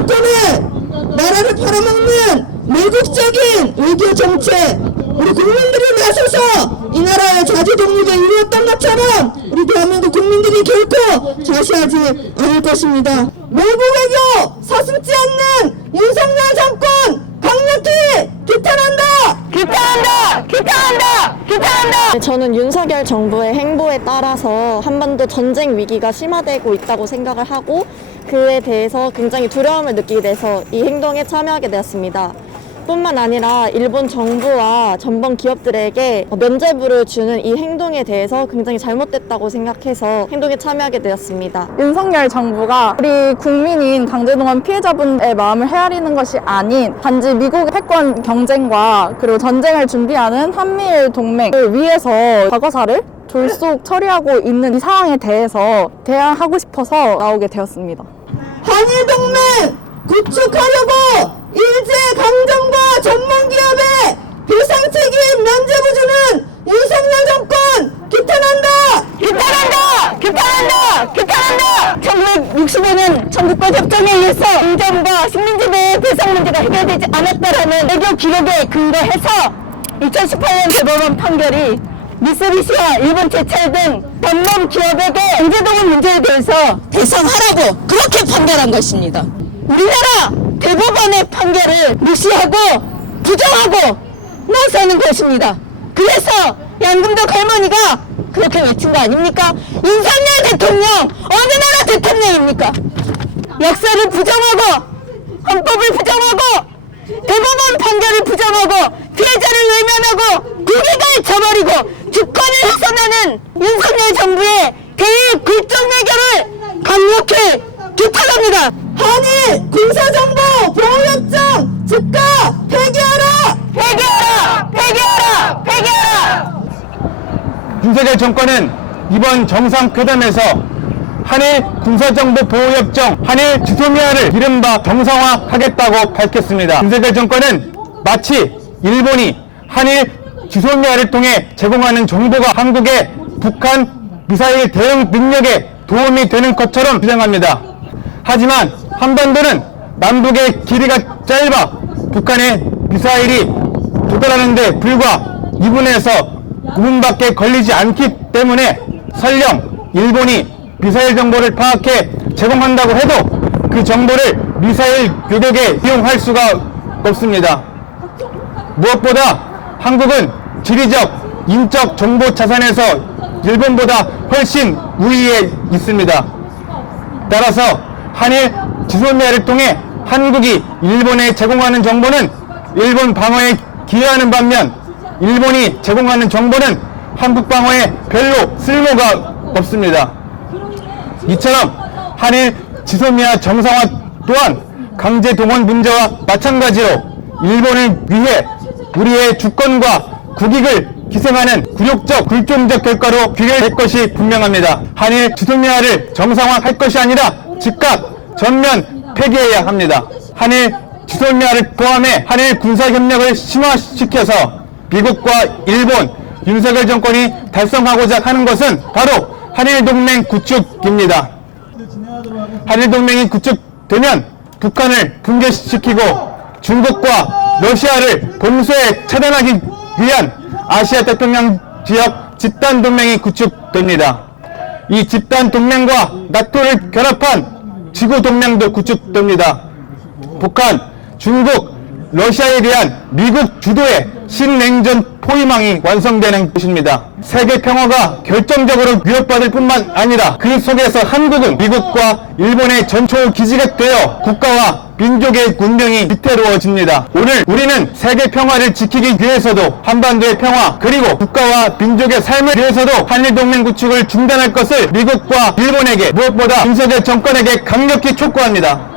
정권의 나라를 팔아먹는 매국적인 외교 정책, 우리 국민들이 나서서 이 나라의 자주독립에 이루었던 것처럼 우리 대한민국 국민들이 결코 자시하지 않을 것입니다. 몰고 외교 서슴지 않는 윤석열 정권 강력히 규탄한다! 규탄한다! 규탄한다! 규탄한다! 저는 윤석열 정부의 행보에 따라서 한반도 전쟁 위기가 심화되고 있다고 생각을 하고 그에 대해서 굉장히 두려움을 느끼게 돼서 이 행동에 참여하게 되었습니다. 뿐만 아니라 일본 정부와 전범 기업들에게 면죄부를 주는 이 행동에 대해서 굉장히 잘못됐다고 생각해서 행동에 참여하게 되었습니다. 윤석열 정부가 우리 국민인 강제동원 피해자분의 마음을 헤아리는 것이 아닌 단지 미국의 패권 경쟁과 그리고 전쟁을 준비하는 한미일 동맹을 위해서 과거사를 졸속 처리하고 있는 이 상황에 대해서 대항하고 싶어서 나오게 되었습니다. 한일 동맹 구축하려고 일제강점과 전범기업에 비상책임 면죄부 주는 윤석열 정권 규탄한다! 규탄한다! 규탄한다! 규탄한다! 1965년 전국과협정에 의해서 인점과 식민지배의 배상 문제가 해결되지 않았다라는 외교 기록에 근거해서 2018년 대법원 판결이 미쓰비시와 일본 제철 등 전범 기업에게 강제동원 문제에 대해서 배상하라고 그렇게 판결한 것입니다. 우리나라 대법원의 판결을 무시하고 부정하고 나서는 것입니다. 그래서 양금덕 할머니가 그렇게 외친 거 아닙니까? 윤석열 대통령 어느 나라 대통령입니까? 역사를 부정하고 헌법을 부정하고 대법원 판결을 부정하고 피해자를 외면하고 국익을 저버리고 주권을 훼손하는 윤석열 정부의 대굴종 외교를 강력히 규탄합니다. 한일 군사정보 보호협정 즉각 폐기하라! 폐기하라! 폐기하라! 폐기하라! 윤석열 정권은 이번 정상회담에서 한일 군사정보 보호협정, 한일 지소미아를 이른바 정상화하겠다고 밝혔습니다. 윤석열 정권은 마치 일본이 한일 지소미아를 통해 제공하는 정보가 한국의 북한 미사일 대응 능력에 도움이 되는 것처럼 주장합니다. 하지만 한반도는 남북의 길이가 짧아 북한의 미사일이 도달하는 데 불과 2분에서 5분밖에 걸리지 않기 때문에 설령 일본이 미사일 정보를 파악해 제공한다고 해도 그 정보를 미사일 교격에 이용할 수가 없습니다. 무엇보다 한국은 지리적, 인적 정보 자산에서 일본보다 훨씬 우위에 있습니다. 따라서 한일 지소미아를 통해 한국이 일본에 제공하는 정보는 일본 방어에 기여하는 반면 일본이 제공하는 정보는 한국 방어에 별로 쓸모가 없습니다. 이처럼 한일 지소미아 정상화 또한 강제 동원 문제와 마찬가지로 일본을 위해 우리의 주권과 국익을 희생하는 굴욕적, 굴종적 결과로 귀결될 것이 분명합니다. 한일 지소미아를 정상화할 것이 아니라 즉각 전면 폐기해야 합니다. 한일 지소미아를 포함해 한일 군사협력을 심화시켜서 미국과 일본, 윤석열 정권이 달성하고자 하는 것은 바로 한일동맹 구축입니다. 한일동맹이 구축되면 북한을 붕괴시키고 중국과 러시아를 본소에 차단하기 위한 아시아 태평양 지역 집단동맹이 구축됩니다. 이 집단동맹과 나토를 결합한 지구동맹도 구축됩니다. 북한, 중국, 러시아에 대한 미국 주도의 신냉전 포위망이 완성되는 것입니다. 세계 평화가 결정적으로 위협받을 뿐만 아니라 그 속에서 한국은 미국과 일본의 전초 기지가 되어 국가와 민족의 운명이 위태로워집니다. 오늘 우리는 세계 평화를 지키기 위해서도 한반도의 평화 그리고 국가와 민족의 삶을 위해서도 한일동맹 구축을 중단할 것을 미국과 일본에게 무엇보다 윤석열 정권에게 강력히 촉구합니다.